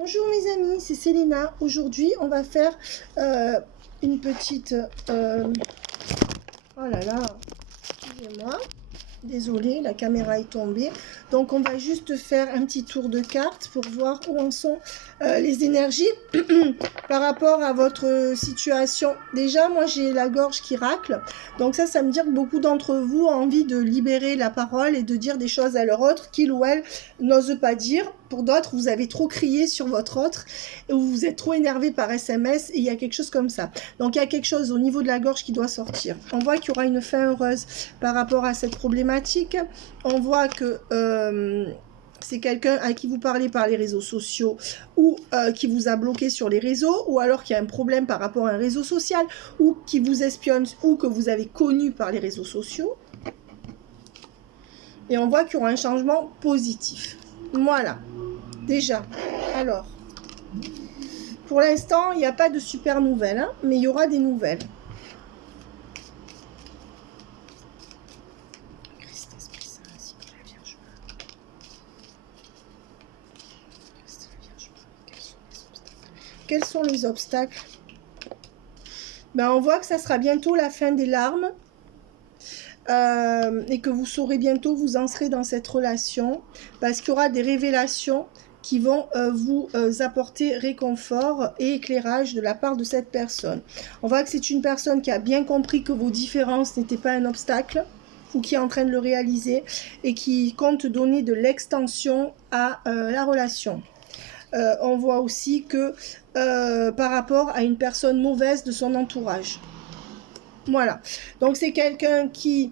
Bonjour mes amis, c'est Célina. Aujourd'hui, on va faire une petite... Oh là là, excusez-moi. Désolée, la caméra est tombée. Donc, on va juste faire un petit tour de carte pour voir où en sont les énergies par rapport à votre situation. Déjà, moi, j'ai la gorge qui racle. Donc ça me dit que beaucoup d'entre vous ont envie de libérer la parole et de dire des choses à leur autre qu'ils ou elles n'osent pas dire. Pour d'autres, vous avez trop crié sur votre autre ou vous êtes trop énervé par SMS et il y a quelque chose comme ça. Donc, il y a quelque chose au niveau de la gorge qui doit sortir. On voit qu'il y aura une fin heureuse par rapport à cette problématique. On voit que c'est quelqu'un à qui vous parlez par les réseaux sociaux ou qui vous a bloqué sur les réseaux, ou alors qu'il y a un problème par rapport à un réseau social, ou qui vous espionne, ou que vous avez connu par les réseaux sociaux. Et on voit qu'il y aura un changement positif. Voilà. Déjà. Alors, pour l'instant, il n'y a pas de super nouvelles, hein, mais il y aura des nouvelles. Quels sont les obstacles? Ben, on voit que ça sera bientôt la fin des larmes et que vous saurez bientôt vous en serez dans cette relation, parce qu'il y aura des révélations qui vont vous apporter réconfort et éclairage de la part de cette personne. On voit que c'est une personne qui a bien compris que vos différences n'étaient pas un obstacle, ou qui est en train de le réaliser, et qui compte donner de l'extension à la relation. On voit aussi que par rapport à une personne mauvaise de son entourage. Voilà. Donc c'est quelqu'un qui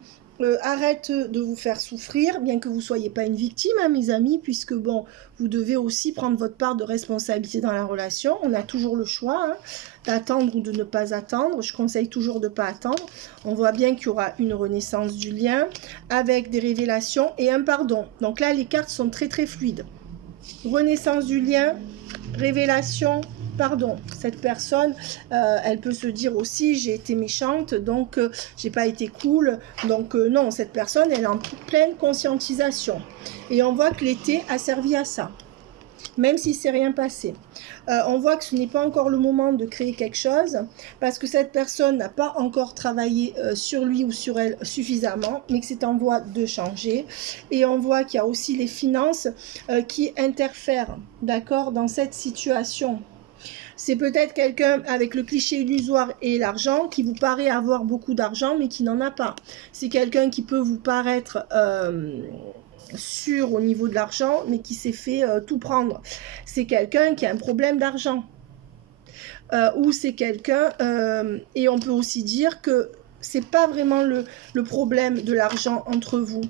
arrête de vous faire souffrir, bien que vous ne soyez pas une victime, hein, mes amis, puisque bon, vous devez aussi prendre votre part de responsabilité dans la relation. On a toujours le choix, hein, d'attendre ou de ne pas attendre. Je conseille toujours de ne pas attendre. On voit bien qu'il y aura une renaissance du lien avec des révélations et un pardon. Donc là, les cartes sont très très fluides. Renaissance du lien, révélation, pardon. Cette personne, elle peut se dire aussi, j'ai été méchante, donc j'ai pas été cool. Donc non, cette personne, elle est en pleine conscientisation. Et on voit que l'été a servi à ça, même si c'est rien passé. On voit que ce n'est pas encore le moment de créer quelque chose, parce que cette personne n'a pas encore travaillé sur lui ou sur elle suffisamment, mais que c'est en voie de changer. Et on voit qu'il y a aussi les finances qui interfèrent, d'accord, dans cette situation. C'est peut-être quelqu'un avec le cliché illusoire et l'argent qui vous paraît avoir beaucoup d'argent, mais qui n'en a pas. C'est quelqu'un qui peut vous paraître sûr au niveau de l'argent, mais qui s'est fait tout prendre. C'est quelqu'un qui a un problème d'argent. Ou c'est quelqu'un, et on peut aussi dire que c'est pas vraiment le problème de l'argent entre vous.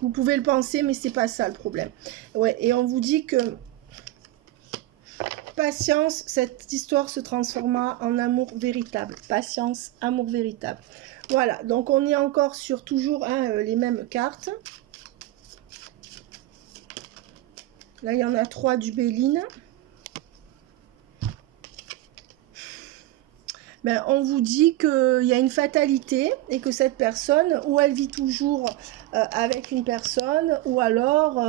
Vous pouvez le penser, mais c'est pas ça le problème. Ouais, et on vous dit que patience, cette histoire se transformera en amour véritable. Patience, amour véritable. Voilà, donc on est encore sur toujours les mêmes cartes. Là, il y en a 3 du Béline. Ben, on vous dit qu'il y a une fatalité et que cette personne, ou elle vit toujours avec une personne, ou alors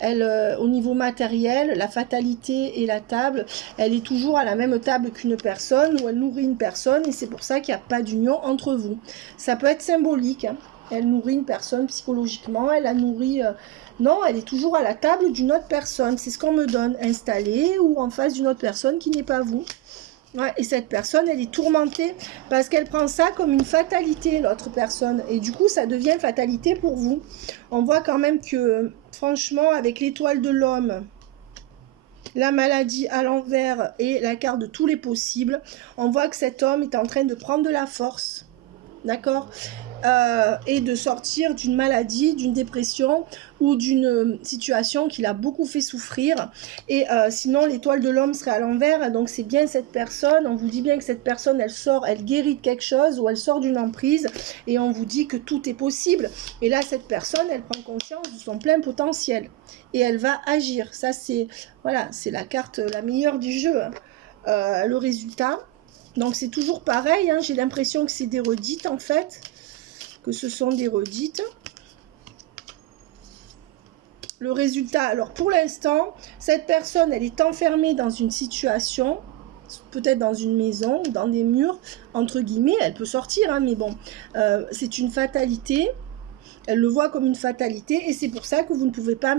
elle, au niveau matériel, la fatalité et la table, elle est toujours à la même table qu'une personne, ou elle nourrit une personne, et c'est pour ça qu'il n'y a pas d'union entre vous. Ça peut être symbolique, hein. Elle nourrit une personne psychologiquement, elle la nourrit... non, elle est toujours à la table d'une autre personne, c'est ce qu'on me donne, installée ou en face d'une autre personne qui n'est pas vous. Ouais, et cette personne, elle est tourmentée parce qu'elle prend ça comme une fatalité, l'autre personne. Et du coup, ça devient une fatalité pour vous. On voit quand même que, franchement, avec l'étoile de l'homme, la maladie à l'envers et la carte de tous les possibles, on voit que cet homme est en train de prendre de la force. D'accord, et de sortir d'une maladie, d'une dépression ou d'une situation qui l'a beaucoup fait souffrir. Et sinon, l'étoile de l'homme serait à l'envers. Donc, c'est bien cette personne. On vous dit bien que cette personne, elle sort, elle guérit de quelque chose ou elle sort d'une emprise. Et on vous dit que tout est possible. Et là, cette personne, elle prend conscience de son plein potentiel. Et elle va agir. Ça, c'est voilà, c'est la carte la meilleure du jeu. Hein. Le résultat... Donc c'est toujours pareil, hein, j'ai l'impression que c'est des redites en fait, que ce sont des redites. le résultat, alors pour l'instant, cette personne, elle est enfermée dans une situation, peut-être dans une maison, dans des murs, entre guillemets, elle peut sortir, hein, mais bon, c'est une fatalité, elle le voit comme une fatalité, et c'est pour ça que vous ne pouvez pas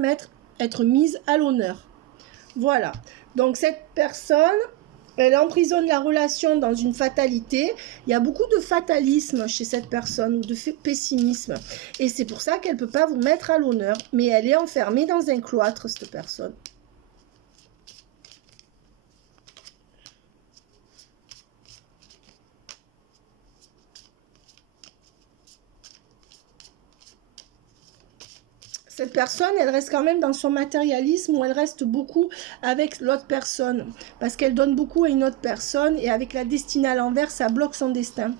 être mise à l'honneur. Voilà, donc cette personne, elle emprisonne la relation dans une fatalité. Il y a beaucoup de fatalisme chez cette personne, ou de pessimisme. Et c'est pour ça qu'elle ne peut pas vous mettre à l'honneur. Mais elle est enfermée dans un cloître, cette personne. Cette personne, elle reste quand même dans son matérialisme, ou elle reste beaucoup avec l'autre personne, parce qu'elle donne beaucoup à une autre personne, et avec la destinée à l'envers, ça bloque son destin.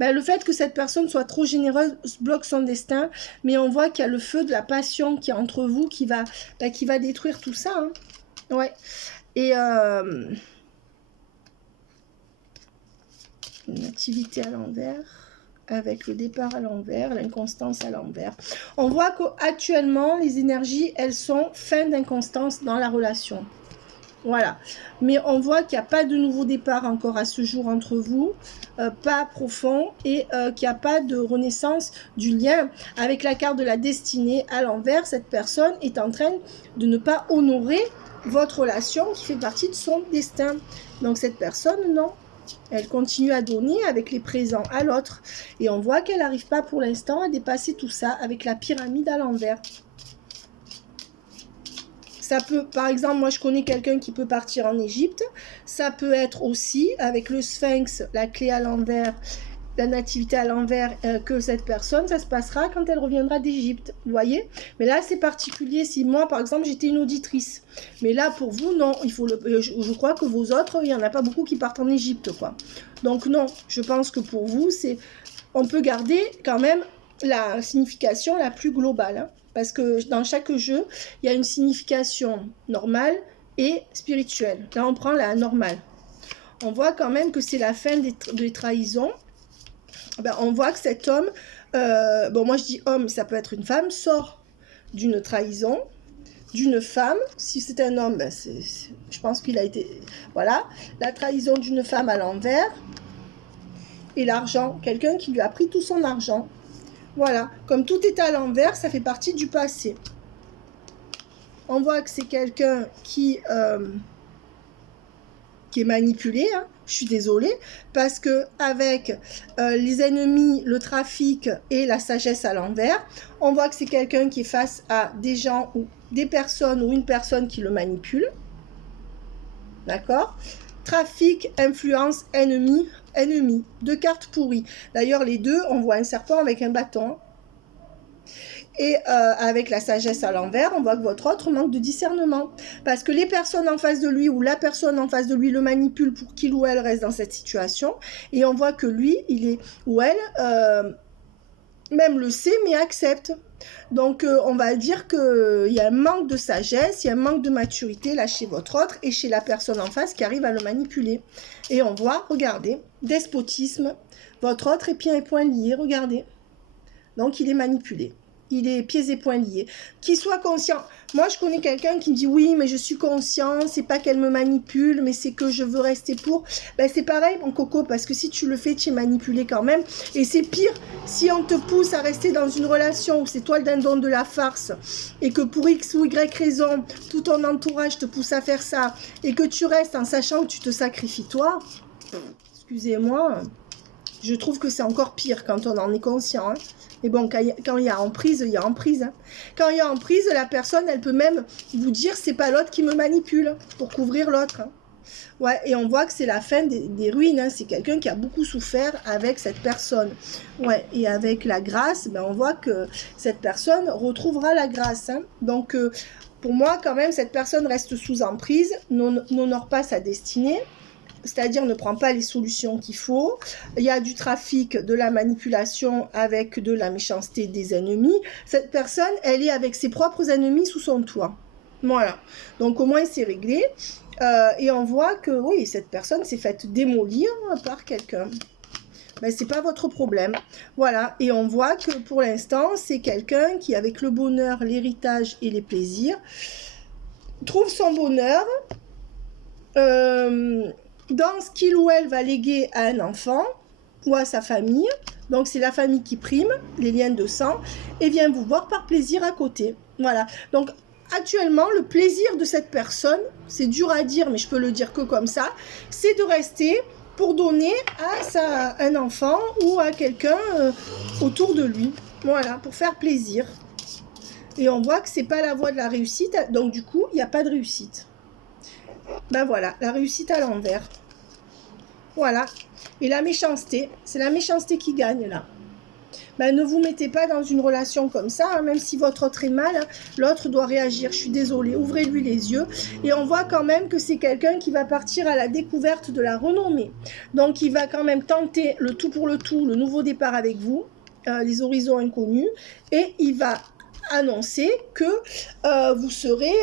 Ben, le fait que cette personne soit trop généreuse bloque son destin, mais on voit qu'il y a le feu de la passion qui est entre vous, qui va détruire tout ça. Hein. Ouais. Et une activité à l'envers, avec le départ à l'envers, l'inconstance à l'envers. On voit qu'actuellement, les énergies, elles sont fin d'inconstance dans la relation. Voilà. Mais on voit qu'il n'y a pas de nouveau départ encore à ce jour entre vous, pas profond, et qu'il n'y a pas de renaissance du lien. Avec la carte de la destinée à l'envers, cette personne est en train de ne pas honorer votre relation qui fait partie de son destin. Donc cette personne, non. Elle continue à donner avec les présents à l'autre. Et on voit qu'elle n'arrive pas pour l'instant à dépasser tout ça avec la pyramide à l'envers. Ça peut, par exemple, moi je connais quelqu'un qui peut partir en Égypte. Ça peut être aussi avec le sphinx, la clé à l'envers, la nativité à l'envers, que cette personne, ça se passera quand elle reviendra d'Égypte. Vous voyez? Mais là, c'est particulier. Si moi, par exemple, j'étais une auditrice. Mais là, pour vous, non. Il faut je crois que vos autres, il n'y en a pas beaucoup qui partent en Égypte, quoi. Donc non, je pense que pour vous, on peut garder quand même la signification la plus globale. Hein. Parce que dans chaque jeu, il y a une signification normale et spirituelle. Là, on prend la normale. On voit quand même que c'est la fin des trahisons. Ben, on voit que cet homme, bon moi je dis homme, ça peut être une femme, sort d'une trahison, d'une femme. Si c'est un homme, ben je pense qu'il a été... Voilà, la trahison d'une femme à l'envers. Et l'argent, quelqu'un qui lui a pris tout son argent. Voilà, comme tout est à l'envers, ça fait partie du passé. On voit que c'est quelqu'un qui est manipulé, hein. Je suis désolée, parce que avec les ennemis, le trafic et la sagesse à l'envers, on voit que c'est quelqu'un qui est face à des gens ou des personnes ou une personne qui le manipule. D'accord? Trafic, influence, ennemi, ennemi. Deux cartes pourries. D'ailleurs, les deux, on voit un serpent avec un bâton. Et avec la sagesse à l'envers, on voit que votre autre manque de discernement. Parce que les personnes en face de lui ou la personne en face de lui le manipule pour qu'il ou elle reste dans cette situation. Et on voit que lui, il est ou elle, même le sait, mais accepte. Donc on va dire qu'il y a un manque de sagesse, il y a un manque de maturité là chez votre autre et chez la personne en face qui arrive à le manipuler. Et on voit, regardez, despotisme, votre autre est pieds et poings liés, regardez. Donc il est manipulé. Il est pieds et poings liés. Qu'il soit conscient. Moi, je connais quelqu'un qui me dit oui, mais je suis conscient, c'est pas qu'elle me manipule, mais c'est que je veux rester pour. Ben, c'est pareil, mon coco, parce que si tu le fais, tu es manipulé quand même. Et c'est pire si on te pousse à rester dans une relation où c'est toi le dindon de la farce et que pour X ou Y raison, tout ton entourage te pousse à faire ça et que tu restes en sachant que tu te sacrifies toi. Excusez-moi, je trouve que c'est encore pire quand on en est conscient. Hein. Mais bon, quand il y a emprise, il y a emprise. Hein. Quand il y a emprise, la personne, elle peut même vous dire c'est pas l'autre qui me manipule pour couvrir l'autre. Hein. Ouais, et on voit que c'est la fin des ruines. Hein. C'est quelqu'un qui a beaucoup souffert avec cette personne. Ouais, et avec la grâce, ben, on voit que cette personne retrouvera la grâce. Hein. Donc, pour moi, quand même, cette personne reste sous emprise, n'honore pas sa destinée. C'est-à-dire ne prend pas les solutions qu'il faut. Il y a du trafic, de la manipulation avec de la méchanceté des ennemis. Cette personne, elle est avec ses propres ennemis sous son toit. Voilà. Donc au moins c'est réglé. Et on voit que oui, cette personne s'est faite démolir par quelqu'un. ben, c'est pas votre problème. Voilà, et on voit que pour l'instant, c'est quelqu'un qui, avec le bonheur, l'héritage et les plaisirs, trouve son bonheur dans ce qu'il ou elle va léguer à un enfant ou à sa famille. Donc c'est la famille qui prime, les liens de sang, et vient vous voir par plaisir à côté. Voilà, donc actuellement, le plaisir de cette personne, c'est dur à dire, mais je peux le dire que comme ça, c'est de rester pour donner à un enfant ou à quelqu'un autour de lui. Voilà, pour faire plaisir. Et on voit que c'est pas la voie de la réussite, donc du coup, il n'y a pas de réussite. Ben voilà, la réussite à l'envers. Voilà. Et la méchanceté, c'est la méchanceté qui gagne là. Ben, ne vous mettez pas dans une relation comme ça, hein, même si votre autre est mal, hein, l'autre doit réagir. Je suis désolée, ouvrez-lui les yeux. Et on voit quand même que c'est quelqu'un qui va partir à la découverte de la renommée. Donc, il va quand même tenter le tout pour le tout, le nouveau départ avec vous, les horizons inconnus, et il va annoncer que vous serez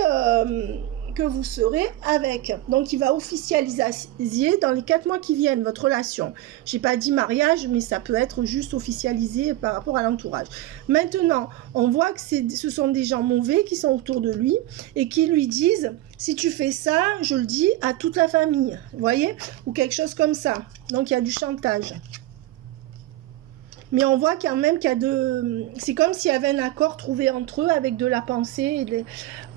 avec. Donc, il va officialiser dans les 4 mois qui viennent votre relation. J'ai pas dit mariage, mais ça peut être juste officialisé par rapport à l'entourage. Maintenant, on voit que ce sont des gens mauvais qui sont autour de lui et qui lui disent « si tu fais ça, je le dis à toute la famille ». Vous voyez? Ou quelque chose comme ça. Donc, il y a du chantage. Mais on voit quand même qu'il y a c'est comme s'il y avait un accord trouvé entre eux avec de la pensée.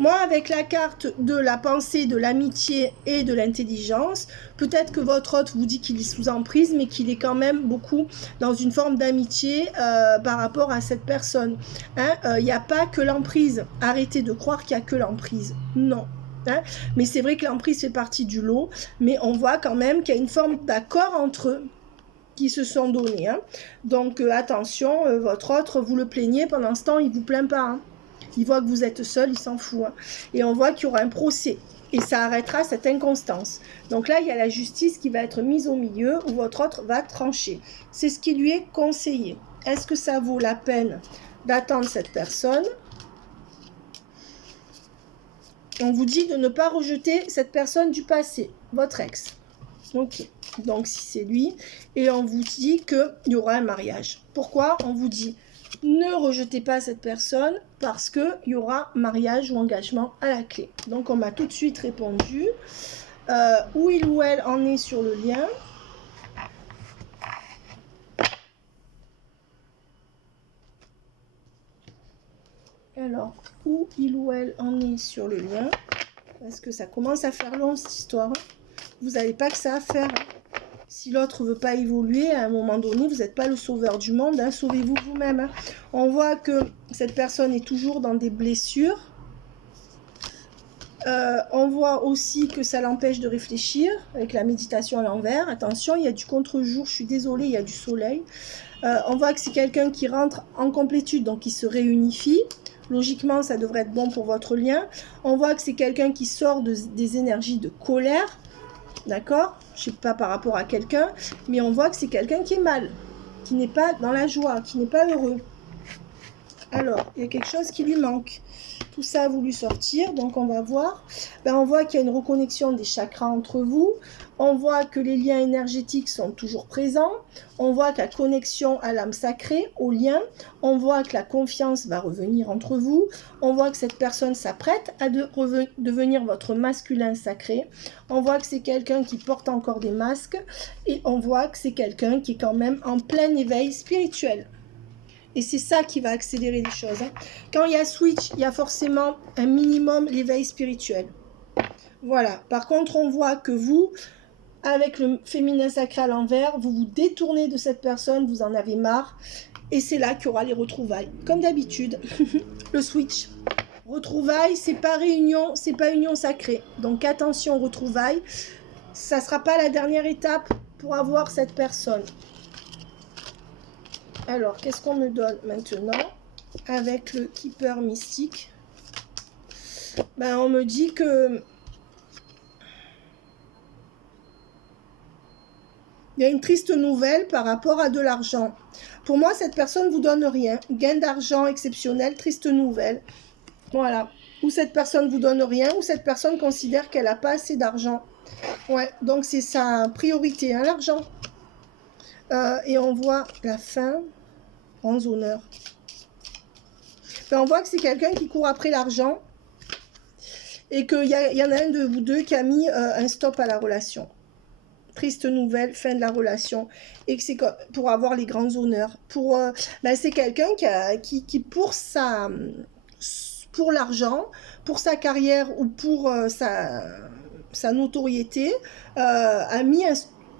Moi, avec la carte de la pensée, de l'amitié et de l'intelligence, peut-être que votre hôte vous dit qu'il est sous emprise, mais qu'il est quand même beaucoup dans une forme d'amitié par rapport à cette personne. Il n'y a pas que l'emprise. Arrêtez de croire qu'il n'y a que l'emprise. Non. Mais c'est vrai que l'emprise fait partie du lot, mais on voit quand même qu'il y a une forme d'accord entre eux qui se sont donnés. Donc attention, votre autre, vous le plaignez, pendant ce temps, il ne vous plaint pas. Il voit que vous êtes seul, il s'en fout. Et on voit qu'il y aura un procès. Et ça arrêtera cette inconstance. Donc là, il y a la justice qui va être mise au milieu, où votre autre va trancher. C'est ce qui lui est conseillé. Est-ce que ça vaut la peine d'attendre cette personne? On vous dit de ne pas rejeter cette personne du passé, votre ex. Ok, donc si c'est lui, et on vous dit qu'il y aura un mariage. Pourquoi? On vous dit ne rejetez pas cette personne parce qu'il y aura mariage ou engagement à la clé. Donc on m'a tout de suite répondu où il ou elle en est sur le lien. Alors, où il ou elle en est sur le lien, parce que ça commence à faire long cette histoire. Vous n'avez pas que ça à faire. Si l'autre ne veut pas évoluer, à un moment donné, vous n'êtes pas le sauveur du monde. Sauvez-vous vous-même. On voit que cette personne est toujours dans des blessures. On voit aussi que ça l'empêche de réfléchir avec la méditation à l'envers. Attention, il y a du contre-jour. Je suis désolée, il y a du soleil. On voit que c'est quelqu'un qui rentre en complétude, donc qui se réunifie. Logiquement, ça devrait être bon pour votre lien. On voit que c'est quelqu'un qui sort des énergies de colère. D'accord? Je ne sais pas par rapport à quelqu'un, mais on voit que c'est quelqu'un qui est mal, qui n'est pas dans la joie, qui n'est pas heureux. Alors, il y a quelque chose qui lui manque. Tout ça a voulu sortir, donc on va voir. On voit qu'il y a une reconnexion des chakras entre vous. On voit que les liens énergétiques sont toujours présents. On voit que la connexion à l'âme sacrée, au lien. On voit que la confiance va revenir entre vous. On voit que cette personne s'apprête à devenir votre masculin sacré. On voit que c'est quelqu'un qui porte encore des masques. Et on voit que c'est quelqu'un qui est quand même en plein éveil spirituel. Et c'est ça qui va accélérer les choses. Quand il y a switch, il y a forcément un minimum l'éveil spirituel. Voilà. Par contre, on voit que vous, avec le féminin sacré à l'envers, vous vous détournez de cette personne, vous en avez marre. Et c'est là qu'il y aura les retrouvailles. Comme d'habitude, le switch. Retrouvailles, c'est pas réunion, c'est pas union sacrée. Donc attention, retrouvailles. Ça ne sera pas la dernière étape pour avoir cette personne. Alors, qu'est-ce qu'on me donne maintenant avec le Keeper mystique? On me dit que il y a une triste nouvelle par rapport à de l'argent. Pour moi, cette personne ne vous donne rien. Gain d'argent exceptionnel, triste nouvelle. Voilà. Ou cette personne ne vous donne rien, ou cette personne considère qu'elle n'a pas assez d'argent. Ouais, donc c'est sa priorité, l'argent. Et on voit la fin, grands honneurs. Enfin, on voit que c'est quelqu'un qui court après l'argent et qu'il y en a un de vous deux qui a mis un stop à la relation. Triste nouvelle, fin de la relation, et que c'est pour avoir les grands honneurs. C'est quelqu'un qui pour l'argent, pour sa carrière ou pour sa notoriété, a mis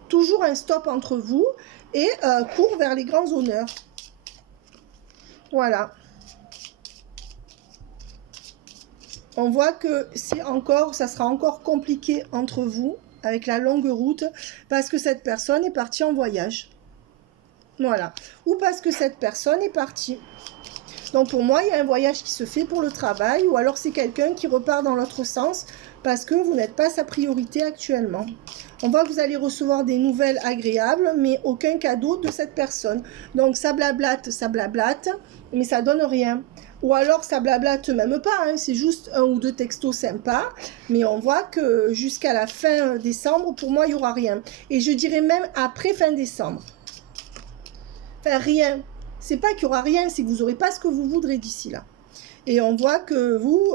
toujours un stop entre vous et court vers les grands honneurs. Voilà. On voit que ça sera encore compliqué entre vous avec la longue route parce que cette personne est partie en voyage. Voilà. Ou parce que cette personne est partie. Donc pour moi, il y a un voyage qui se fait pour le travail ou alors c'est quelqu'un qui repart dans l'autre sens parce que vous n'êtes pas sa priorité actuellement. On voit que vous allez recevoir des nouvelles agréables, mais aucun cadeau de cette personne. Donc ça blablate, mais ça donne rien. Ou alors ça blablate même pas, hein, c'est juste un ou deux textos sympas, mais on voit que jusqu'à la fin décembre, pour moi, il n'y aura rien. Et je dirais même après fin décembre. Enfin, rien. C'est pas qu'il y aura rien, c'est que vous n'aurez pas ce que vous voudrez d'ici là. Et on voit que vous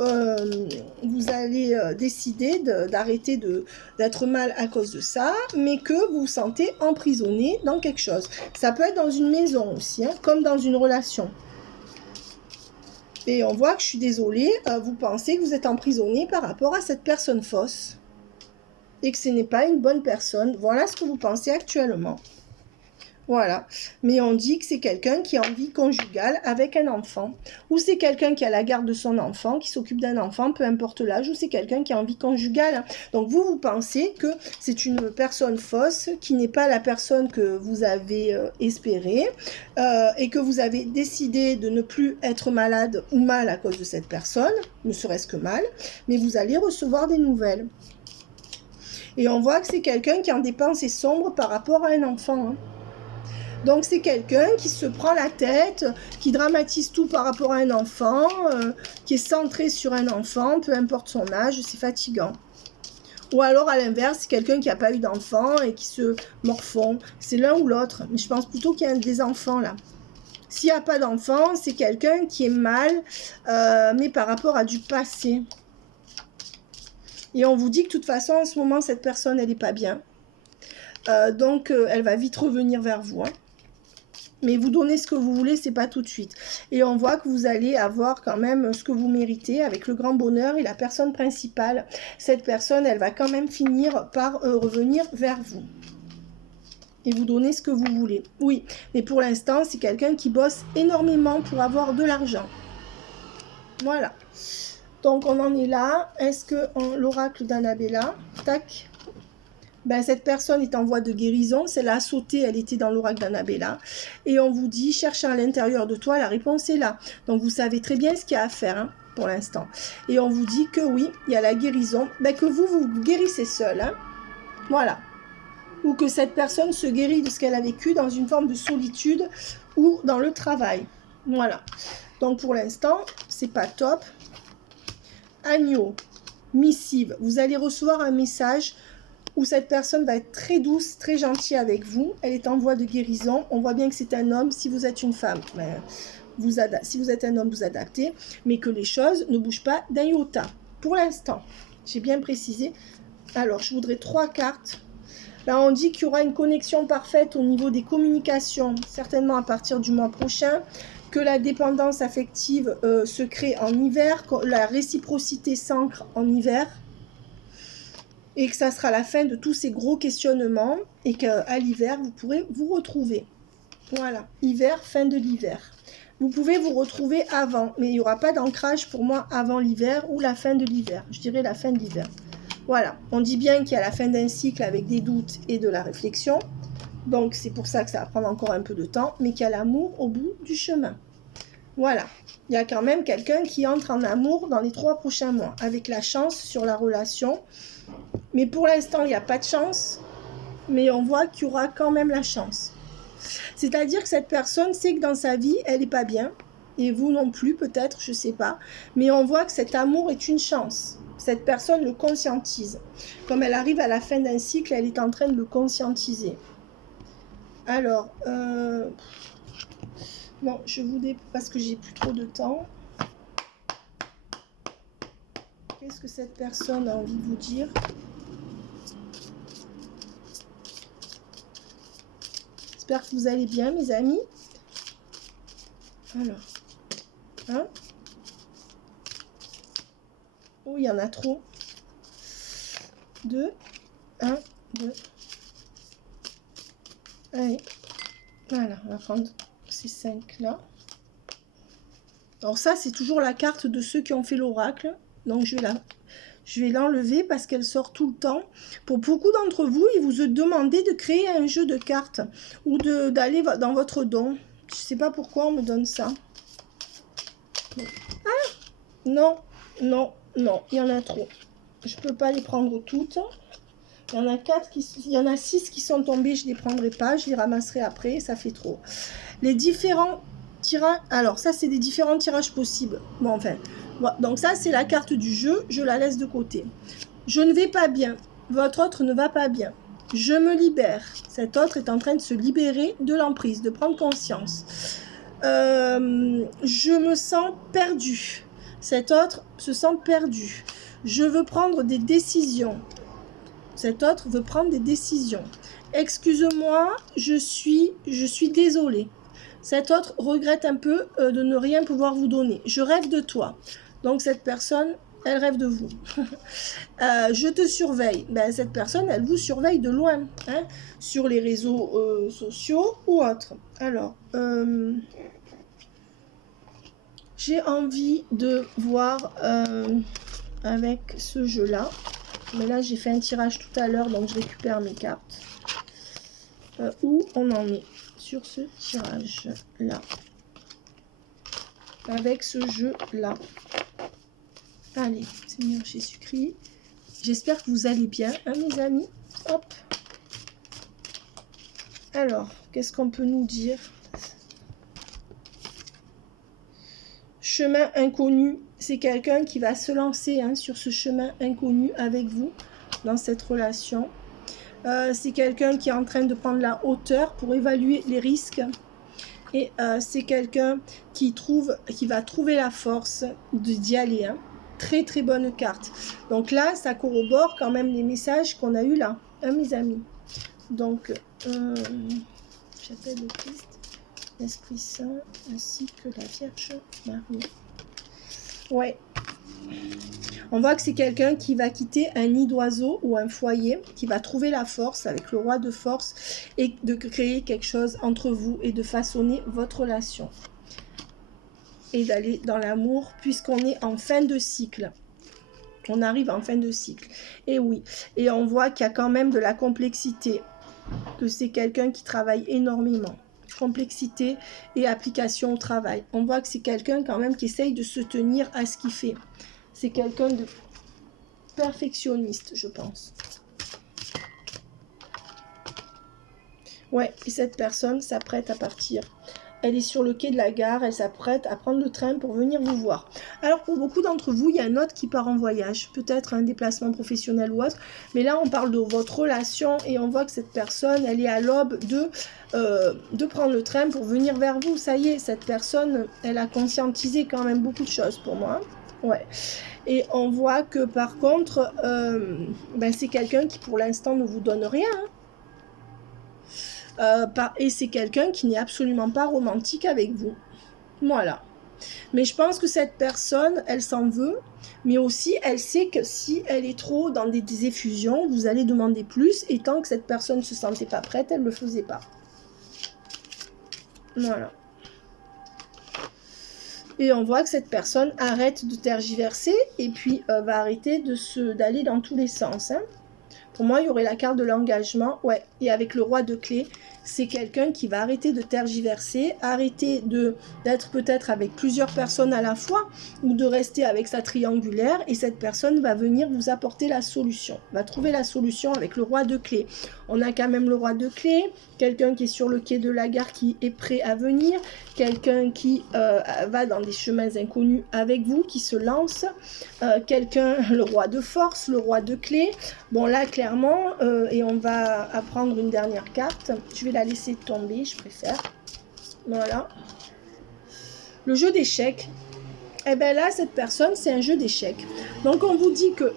allez décider d'arrêter d'être mal à cause de ça, mais que vous vous sentez emprisonné dans quelque chose. Ça peut être dans une maison aussi, hein, comme dans une relation. Et on voit que je suis désolée, vous pensez que vous êtes emprisonné par rapport à cette personne fausse. Et que ce n'est pas une bonne personne. Voilà ce que vous pensez actuellement. Voilà. Mais on dit que c'est quelqu'un qui est en vie conjugale avec un enfant. Ou c'est quelqu'un qui a la garde de son enfant, qui s'occupe d'un enfant, peu importe l'âge. Ou c'est quelqu'un qui est en vie conjugale. Donc vous pensez que c'est une personne fausse, qui n'est pas la personne que vous avez espérée. Et que vous avez décidé de ne plus être malade ou mal à cause de cette personne. Ne serait-ce que mal. Mais vous allez recevoir des nouvelles. Et on voit que c'est quelqu'un qui en des pensées sombres par rapport à un enfant. Hein. Donc c'est quelqu'un qui se prend la tête, qui dramatise tout par rapport à un enfant, qui est centré sur un enfant, peu importe son âge, c'est fatigant. Ou alors à l'inverse, c'est quelqu'un qui n'a pas eu d'enfant et qui se morfond. C'est l'un ou l'autre, mais je pense plutôt qu'il y a des enfants là. S'il n'y a pas d'enfant, c'est quelqu'un qui est mal, mais par rapport à du passé. Et on vous dit que de toute façon, en ce moment, cette personne, elle n'est pas bien. Donc, elle va vite revenir vers vous. Hein. Mais vous donnez ce que vous voulez, c'est pas tout de suite. Et on voit que vous allez avoir quand même ce que vous méritez avec le grand bonheur et la personne principale. Cette personne, elle va quand même finir par revenir vers vous. Et vous donnez ce que vous voulez. Oui, mais pour l'instant, c'est quelqu'un qui bosse énormément pour avoir de l'argent. Voilà. Donc, on en est là. Est-ce que l'oracle d'Annabella, tac. Ben, cette personne est en voie de guérison, c'est la sautée, elle était dans l'oracle d'Annabella. Et on vous dit, cherche à l'intérieur de toi, la réponse est là. Donc vous savez très bien ce qu'il y a à faire hein, pour l'instant. Et on vous dit que oui, il y a la guérison, ben, que vous guérissez seul. Hein. Voilà. Ou que cette personne se guérit de ce qu'elle a vécu dans une forme de solitude ou dans le travail. Voilà. Donc pour l'instant, c'est pas top. Agneau, missive, vous allez recevoir un message où cette personne va être très douce, très gentille avec vous. Elle est en voie de guérison. On voit bien que c'est un homme. Si vous êtes une femme, ben, si vous êtes un homme, vous adaptez. Mais que les choses ne bougent pas d'un iota. Pour l'instant, j'ai bien précisé. Alors, je voudrais 3 cartes. Là, on dit qu'il y aura une connexion parfaite au niveau des communications, certainement à partir du mois prochain. Que la dépendance affective se crée en hiver. Que la réciprocité s'ancre en hiver. Et que ça sera la fin de tous ces gros questionnements et qu'à l'hiver, vous pourrez vous retrouver. Voilà, hiver, fin de l'hiver. Vous pouvez vous retrouver avant, mais il n'y aura pas d'ancrage pour moi avant l'hiver ou la fin de l'hiver. Je dirais la fin de l'hiver. Voilà, on dit bien qu'il y a la fin d'un cycle avec des doutes et de la réflexion. Donc c'est pour ça que ça va prendre encore un peu de temps, mais qu'il y a l'amour au bout du chemin. Voilà, il y a quand même quelqu'un qui entre en amour dans les 3 prochains mois, avec la chance sur la relation. Mais pour l'instant, il n'y a pas de chance, mais on voit qu'il y aura quand même la chance. C'est-à-dire que cette personne sait que dans sa vie, elle n'est pas bien, et vous non plus peut-être, je ne sais pas, mais on voit que cet amour est une chance. Cette personne le conscientise. Comme elle arrive à la fin d'un cycle, elle est en train de le conscientiser. Alors, non, je vous dis parce que j'ai plus trop de temps. Qu'est-ce que cette personne a envie de vous dire? J'espère que vous allez bien, mes amis. Alors, hein? Oh, il y en a trop. 2, 1, 2. Allez, voilà, on va prendre ces 5 là. Alors ça, c'est toujours la carte de ceux qui ont fait l'oracle. Donc je vais l'enlever parce qu'elle sort tout le temps. Pour beaucoup d'entre vous, ils vous ont demandé de créer un jeu de cartes ou d'aller dans votre don. Je ne sais pas pourquoi on me donne ça. Ah, non, non, non, il y en a trop. Je ne peux pas les prendre toutes. Il y en a 6 qui sont tombés, je ne les prendrai pas, je les ramasserai après, ça fait trop. Les différents tirages, alors ça c'est des différents tirages possibles. Bon, enfin, bon, donc ça c'est la carte du jeu, je la laisse de côté. Je ne vais pas bien, votre autre ne va pas bien. Je me libère, cet autre est en train de se libérer de l'emprise, de prendre conscience. Je me sens perdu, cet autre se sent perdu. Je veux prendre des décisions. Cet autre veut prendre des décisions. Excuse-moi, je suis désolée. Cet autre regrette un peu de ne rien pouvoir vous donner. Je rêve de toi. Donc cette personne, elle rêve de vous. Je te surveille. Ben, cette personne, elle vous surveille de loin. Hein, sur les réseaux sociaux ou autres. Alors, j'ai envie de voir avec ce jeu-là. Mais là, j'ai fait un tirage tout à l'heure, donc je récupère mes cartes. Où on en est sur ce tirage-là. Avec ce jeu-là. Allez, Seigneur Jésus-Christ. J'espère que vous allez bien, hein, mes amis. Hop. Alors, qu'est-ce qu'on peut nous dire? Chemin inconnu. C'est quelqu'un qui va se lancer sur ce chemin inconnu avec vous, dans cette relation. C'est quelqu'un qui est en train de prendre la hauteur pour évaluer les risques. Et c'est quelqu'un qui va trouver la force d'y aller. Hein. Très très bonne carte. Donc là, ça corrobore quand même les messages qu'on a eu là, hein, mes amis. Donc, j'appelle le Christ, l'Esprit Saint, ainsi que la Vierge Marie. Ouais. On voit que c'est quelqu'un qui va quitter un nid d'oiseau ou un foyer, qui va trouver la force avec le roi de force et de créer quelque chose entre vous et de façonner votre relation. Et d'aller dans l'amour puisqu'on est en fin de cycle. On arrive en fin de cycle. Et oui, et on voit qu'il y a quand même de la complexité, que c'est quelqu'un qui travaille énormément. Complexité et application au travail. On voit que c'est quelqu'un quand même qui essaye de se tenir à ce qu'il fait. C'est quelqu'un de perfectionniste, je pense. Ouais, et cette personne s'apprête à partir. Elle est sur le quai de la gare, elle s'apprête à prendre le train pour venir vous voir. Alors pour beaucoup d'entre vous, il y a un autre qui part en voyage, peut-être un déplacement professionnel ou autre, mais là on parle de votre relation et on voit que cette personne, elle est à l'aube de prendre le train pour venir vers vous. Ça y est, cette personne, elle a conscientisé quand même beaucoup de choses pour moi. Ouais. Et on voit que par contre, c'est quelqu'un qui pour l'instant ne vous donne rien. Hein. Et c'est quelqu'un qui n'est absolument pas romantique avec vous. Voilà. Mais je pense que cette personne, elle s'en veut, mais aussi elle sait que si elle est trop dans des effusions, vous allez demander plus, et tant que cette personne ne se sentait pas prête, elle ne le faisait pas. Voilà. Et on voit que cette personne arrête de tergiverser, et puis va arrêter d'aller dans tous les sens. Hein. Pour moi, il y aurait la carte de l'engagement, ouais, et avec le roi de clés, c'est quelqu'un qui va arrêter de tergiverser, arrêter d'être peut-être avec plusieurs personnes à la fois, ou de rester avec sa triangulaire, et cette personne va venir vous apporter la solution, va trouver la solution avec le roi de clés. On a quand même le roi de clés, quelqu'un qui est sur le quai de la gare qui est prêt à venir, quelqu'un qui va dans des chemins inconnus avec vous, qui se lance, quelqu'un, le roi de force, le roi de clés. Bon là clairement, et on va apprendre une dernière carte, je vais la laisser tomber, je préfère. Voilà. Le jeu d'échecs. Eh bien là, cette personne, c'est un jeu d'échecs. Donc, on vous dit que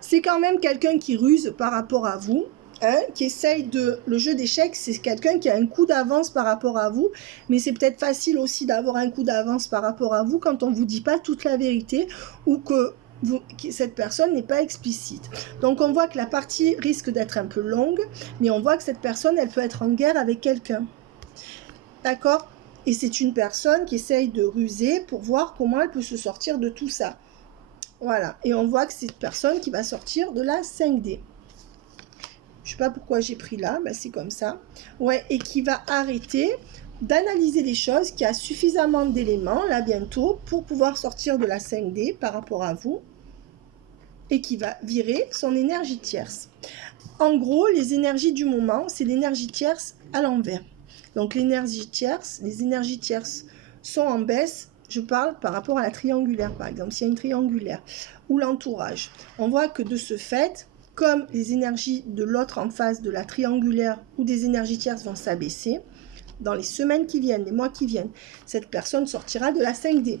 c'est quand même quelqu'un qui ruse par rapport à vous, hein, qui essaye de... Le jeu d'échecs, c'est quelqu'un qui a un coup d'avance par rapport à vous, mais c'est peut-être facile aussi d'avoir un coup d'avance par rapport à vous quand on ne vous dit pas toute la vérité ou que cette personne n'est pas explicite. Donc on voit que la partie risque d'être un peu longue, mais on voit que cette personne, elle peut être en guerre avec quelqu'un. D'accord? Et c'est une personne qui essaye de ruser pour voir comment elle peut se sortir de tout ça. Voilà, et on voit que c'est une personne qui va sortir de la 5D. Je ne sais pas pourquoi j'ai pris là, ben c'est comme ça. Ouais, et qui va arrêter d'analyser les choses, qui a suffisamment d'éléments, là bientôt, pour pouvoir sortir de la 5D par rapport à vous, et qui va virer son énergie tierce. En gros, les énergies du moment, c'est l'énergie tierce à l'envers. Donc les énergies tierces sont en baisse. Je parle par rapport à la triangulaire, par exemple, s'il y a une triangulaire, ou l'entourage. On voit que de ce fait, comme les énergies de l'autre en face de la triangulaire ou des énergies tierces vont s'abaisser, dans les semaines qui viennent, les mois qui viennent, cette personne sortira de la 5D.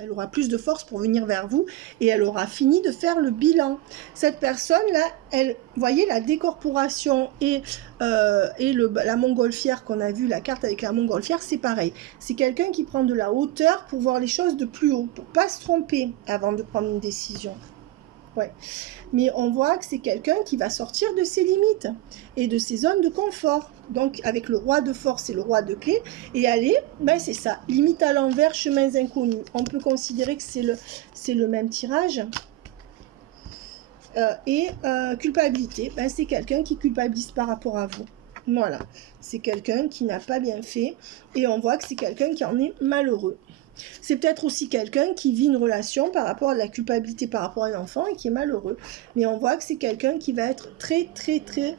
Elle aura plus de force pour venir vers vous et elle aura fini de faire le bilan. Cette personne-là, elle, voyez la décorporation et la montgolfière qu'on a vu, la carte avec la montgolfière, c'est pareil. C'est quelqu'un qui prend de la hauteur pour voir les choses de plus haut, pour ne pas se tromper avant de prendre une décision. Ouais. Mais on voit que c'est quelqu'un qui va sortir de ses limites et de ses zones de confort. Donc avec le roi de force et le roi de clé, et aller, ben c'est ça, limite à l'envers, chemins inconnus. On peut considérer que c'est le même tirage. Culpabilité, ben c'est quelqu'un qui culpabilise par rapport à vous. Voilà, c'est quelqu'un qui n'a pas bien fait et on voit que c'est quelqu'un qui en est malheureux. C'est peut-être aussi quelqu'un qui vit une relation par rapport à la culpabilité par rapport à un enfant et qui est malheureux. Mais on voit que c'est quelqu'un qui va être très, très, très...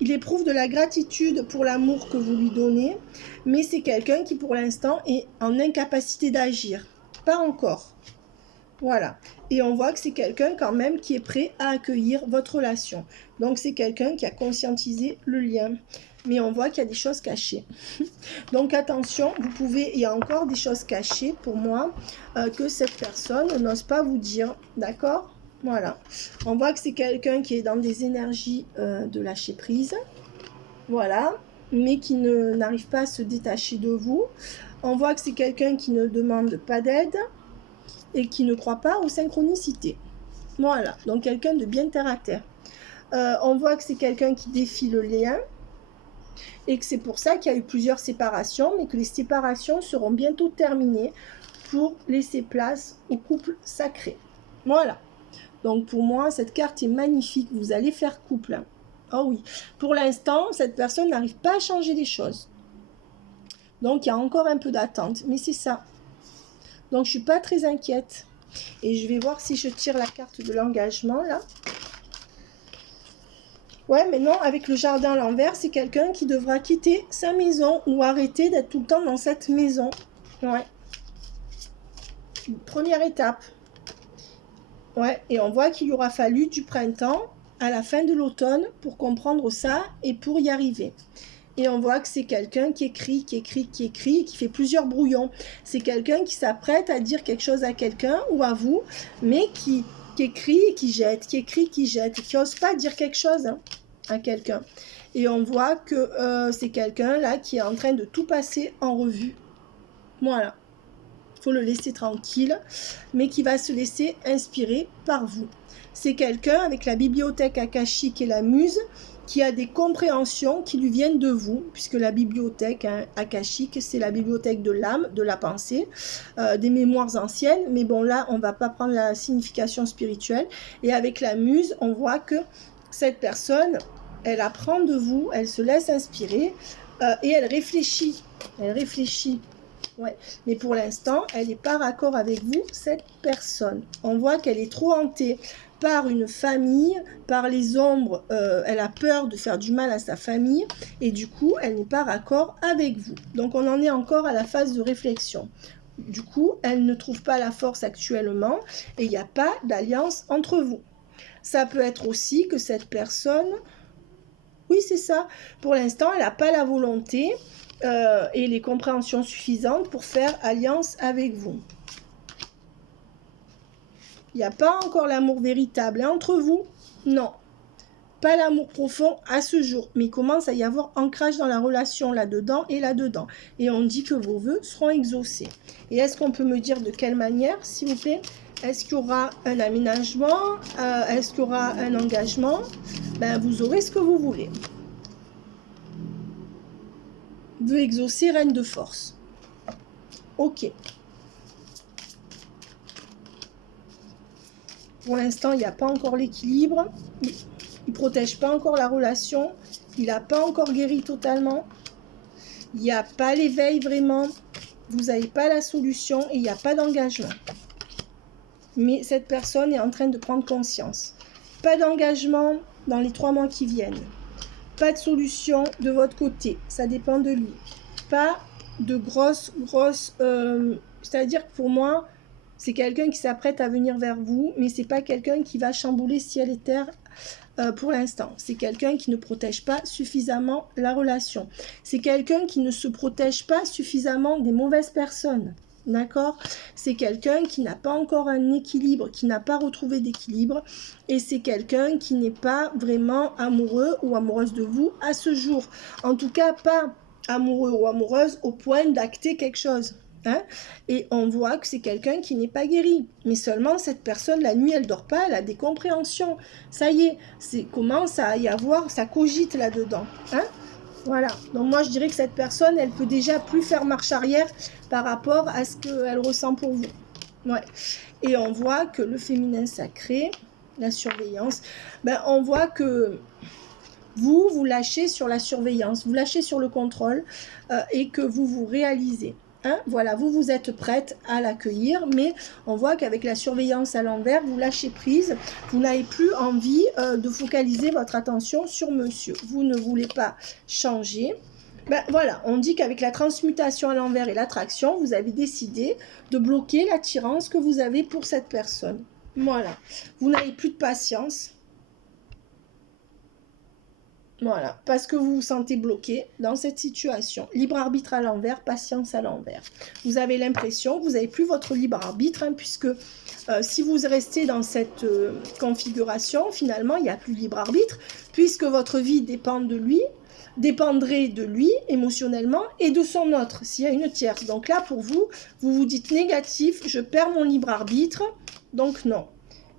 il éprouve de la gratitude pour l'amour que vous lui donnez, mais c'est quelqu'un qui pour l'instant est en incapacité d'agir. Pas encore. Voilà. Et on voit que c'est quelqu'un quand même qui est prêt à accueillir votre relation. Donc c'est quelqu'un qui a conscientisé le lien. Mais on voit qu'il y a des choses cachées. Donc attention, il y a encore des choses cachées pour moi que cette personne n'ose pas vous dire. D'accord? Voilà. On voit que c'est quelqu'un qui est dans des énergies de lâcher prise. Voilà. Mais qui n'arrive pas à se détacher de vous. On voit que c'est quelqu'un qui ne demande pas d'aide et qui ne croit pas aux synchronicités. Voilà. Donc quelqu'un de bien terre à terre. On voit que c'est quelqu'un qui défie le lien. Et que c'est pour ça qu'il y a eu plusieurs séparations, mais que les séparations seront bientôt terminées pour laisser place au couple sacré. Voilà. Donc pour moi, cette carte est magnifique. Vous allez faire couple. Oh oui. Pour l'instant, cette personne n'arrive pas à changer les choses. Donc il y a encore un peu d'attente. Mais c'est ça. Donc je ne suis pas très inquiète. Et je vais voir si je tire la carte de l'engagement là. Ouais, mais non, avec le jardin à l'envers, c'est quelqu'un qui devra quitter sa maison ou arrêter d'être tout le temps dans cette maison. Ouais. Première étape. Ouais, et on voit qu'il aura fallu du printemps à la fin de l'automne pour comprendre ça et pour y arriver. Et on voit que c'est quelqu'un qui écrit, et qui fait plusieurs brouillons. C'est quelqu'un qui s'apprête à dire quelque chose à quelqu'un ou à vous, mais qui écrit et qui jette, qui écrit, qui jette, et qui n'ose pas dire quelque chose à quelqu'un. Et on voit que c'est quelqu'un là qui est en train de tout passer en revue. Voilà. Il faut le laisser tranquille, mais qui va se laisser inspirer par vous. C'est quelqu'un avec la bibliothèque akashique et la muse qui a des compréhensions qui lui viennent de vous, puisque la bibliothèque akashique, c'est la bibliothèque de l'âme, de la pensée, des mémoires anciennes, mais bon là, on ne va pas prendre la signification spirituelle. Et avec la muse, on voit que cette personne, elle apprend de vous, elle se laisse inspirer et elle réfléchit. Elle réfléchit. Ouais. Mais pour l'instant, elle n'est pas raccord avec vous, cette personne. On voit qu'elle est trop hantée par une famille, par les ombres. Elle a peur de faire du mal à sa famille et du coup, elle n'est pas raccord avec vous. Donc, on en est encore à la phase de réflexion. Du coup, elle ne trouve pas la force actuellement et il n'y a pas d'alliance entre vous. Ça peut être aussi que cette personne, oui c'est ça, pour l'instant elle n'a pas la volonté et les compréhensions suffisantes pour faire alliance avec vous. Il n'y a pas encore l'amour véritable entre vous, non. Pas l'amour profond à ce jour, mais il commence à y avoir ancrage dans la relation là-dedans et là-dedans. Et on dit que vos vœux seront exaucés. Et est-ce qu'on peut me dire de quelle manière, s'il vous plaît? Est-ce qu'il y aura un aménagement? Est-ce qu'il y aura un engagement? Ben, vous aurez ce que vous voulez. Vœux exaucés, reine de force. Ok. Pour l'instant, il n'y a pas encore l'équilibre. Il ne protège pas encore la relation. Il n'a pas encore guéri totalement. Il n'y a pas l'éveil vraiment. Vous n'avez pas la solution et il n'y a pas d'engagement. Mais cette personne est en train de prendre conscience. Pas d'engagement dans les 3 mois qui viennent. Pas de solution de votre côté. Ça dépend de lui. Pas de grosse... c'est-à-dire que pour moi, c'est quelqu'un qui s'apprête à venir vers vous, mais c'est pas quelqu'un qui va chambouler ciel et terre pour l'instant. C'est quelqu'un qui ne protège pas suffisamment la relation. C'est quelqu'un qui ne se protège pas suffisamment des mauvaises personnes. D'accord? C'est quelqu'un qui n'a pas encore un équilibre, qui n'a pas retrouvé d'équilibre. Et c'est quelqu'un qui n'est pas vraiment amoureux ou amoureuse de vous à ce jour. En tout cas, pas amoureux ou amoureuse au point d'acter quelque chose. Hein? Et on voit que c'est quelqu'un qui n'est pas guéri. Mais seulement cette personne, la nuit, elle dort pas, elle a des compréhensions. Ça y est, commence à y avoir, ça cogite là-dedans. Hein? Voilà. Donc moi, je dirais que cette personne, elle peut déjà plus faire marche arrière par rapport à ce qu'elle ressent pour vous. Ouais. Et on voit que le féminin sacré, la surveillance, ben on voit que vous lâchez sur la surveillance, vous lâchez sur le contrôle et que vous réalisez. Hein, voilà, vous êtes prête à l'accueillir, mais on voit qu'avec la surveillance à l'envers, vous lâchez prise, vous n'avez plus envie de focaliser votre attention sur monsieur. Vous ne voulez pas changer. Ben, voilà, on dit qu'avec la transmutation à l'envers et l'attraction, vous avez décidé de bloquer l'attirance que vous avez pour cette personne. Voilà, vous n'avez plus de patience. Voilà, parce que vous vous sentez bloqué dans cette situation. Libre arbitre à l'envers, patience à l'envers. Vous avez l'impression que vous n'avez plus votre libre arbitre, hein, puisque si vous restez dans cette configuration, finalement, il n'y a plus de libre arbitre, puisque votre vie dépend de lui, dépendrait de lui émotionnellement et de son autre, s'il y a une tierce. Donc là, pour vous, vous vous dites négatif, je perds mon libre arbitre, donc non.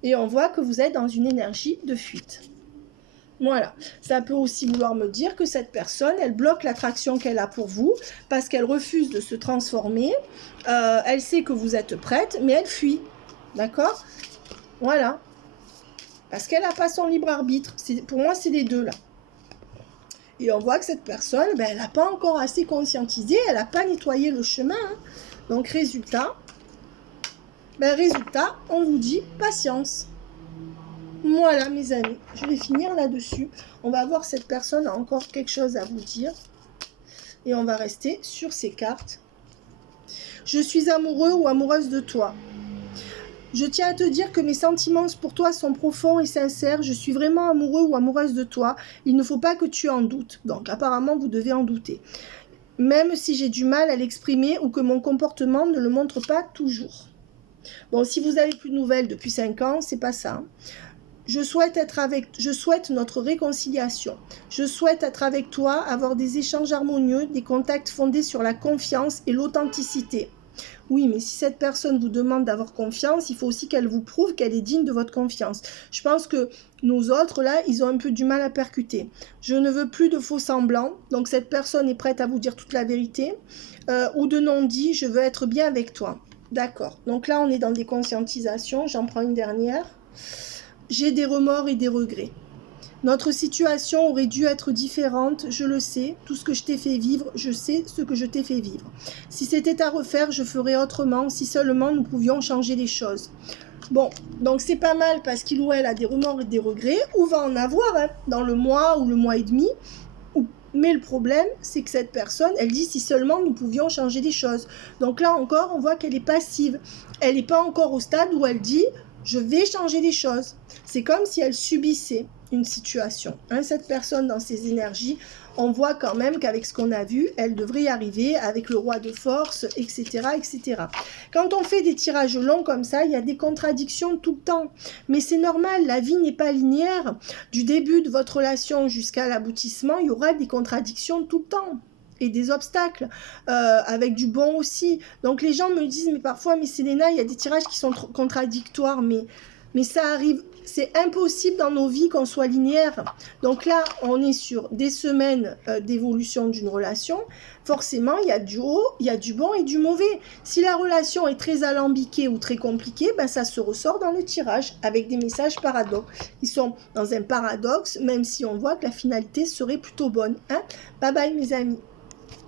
Et on voit que vous êtes dans une énergie de fuite. Voilà, ça peut aussi vouloir me dire que cette personne, elle bloque l'attraction qu'elle a pour vous parce qu'elle refuse de se transformer. Elle sait que vous êtes prête, mais elle fuit. D'accord? Voilà. Parce qu'elle n'a pas son libre arbitre. Pour moi, c'est les deux là. Et on voit que cette personne, ben, elle n'a pas encore assez conscientisé, elle n'a pas nettoyé le chemin. Hein. Donc, résultat, on vous dit patience. Voilà mes amis, je vais finir là-dessus. On va voir cette personne a encore quelque chose à vous dire. Et on va rester sur ces cartes. Je suis amoureux ou amoureuse de toi. Je tiens à te dire que mes sentiments pour toi sont profonds et sincères. Je suis vraiment amoureux ou amoureuse de toi. Il ne faut pas que tu en doutes. Donc apparemment, vous devez en douter. Même si j'ai du mal à l'exprimer ou que mon comportement ne le montre pas toujours. Bon, si vous avez plus de nouvelles depuis 5 ans, c'est pas ça. Je souhaite notre réconciliation. Je souhaite être avec toi, avoir des échanges harmonieux, des contacts fondés sur la confiance et l'authenticité. Oui, mais si cette personne vous demande d'avoir confiance, il faut aussi qu'elle vous prouve qu'elle est digne de votre confiance. Je pense que nos autres, là, ils ont un peu du mal à percuter. Je ne veux plus de faux semblants. Donc, cette personne est prête à vous dire toute la vérité. Ou de non-dit, je veux être bien avec toi. D'accord. Donc là, on est dans des conscientisations. J'en prends une dernière. J'ai des remords et des regrets. Notre situation aurait dû être différente, je le sais. Tout ce que je t'ai fait vivre, je sais ce que je t'ai fait vivre. Si c'était à refaire, je ferais autrement, si seulement nous pouvions changer les choses. Bon, donc c'est pas mal parce qu'il ou elle a des remords et des regrets, ou va en avoir hein, dans le mois ou le mois et demi. Mais le problème, c'est que cette personne, elle dit si seulement nous pouvions changer les choses. Donc là encore, on voit qu'elle est passive. Elle n'est pas encore au stade où elle dit je vais changer les choses. C'est comme si elle subissait une situation. Hein, cette personne dans ses énergies, on voit quand même qu'avec ce qu'on a vu, elle devrait y arriver avec le roi de force, etc., etc. Quand on fait des tirages longs comme ça, il y a des contradictions tout le temps. Mais c'est normal, la vie n'est pas linéaire. Du début de votre relation jusqu'à l'aboutissement, il y aura des contradictions tout le temps. Et des obstacles, avec du bon aussi. Donc les gens me disent, mais parfois, mais Selena, il y a des tirages qui sont contradictoires, mais ça arrive, c'est impossible dans nos vies qu'on soit linéaire. Donc là, on est sur des semaines d'évolution d'une relation. Forcément, il y a du haut, il y a du bon et du mauvais. Si la relation est très alambiquée ou très compliquée, ben ça se ressort dans le tirage avec des messages paradoxes. Ils sont dans un paradoxe, même si on voit que la finalité serait plutôt bonne. Hein. Bye bye mes amis.